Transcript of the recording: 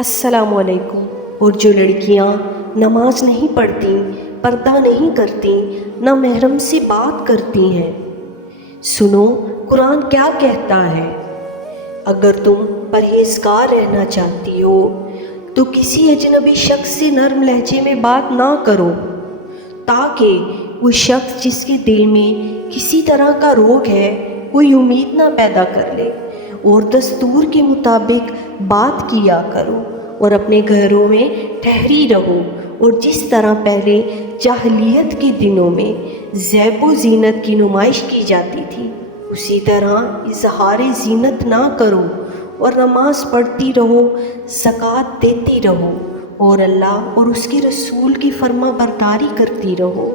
السلام علیکم۔ اور جو لڑکیاں نماز نہیں پڑھتی، پردہ نہیں کرتی، نہ محرم سے بات کرتی ہیں، سنو قرآن کیا کہتا ہے۔ اگر تم پرہیزگار رہنا چاہتی ہو تو کسی اجنبی شخص سے نرم لہجے میں بات نہ کرو، تاکہ وہ شخص جس کے دل میں کسی طرح کا روگ ہے کوئی امید نہ پیدا کر لے، اور دستور کے مطابق بات کیا کرو اور اپنے گھروں میں ٹھہری رہو، اور جس طرح پہلے جاہلیت کے دنوں میں زیب و زینت کی نمائش کی جاتی تھی، اسی طرح اظہار زینت نہ کرو، اور نماز پڑھتی رہو، زکوٰۃ دیتی رہو، اور اللہ اور اس کے رسول کی فرما برداری کرتی رہو۔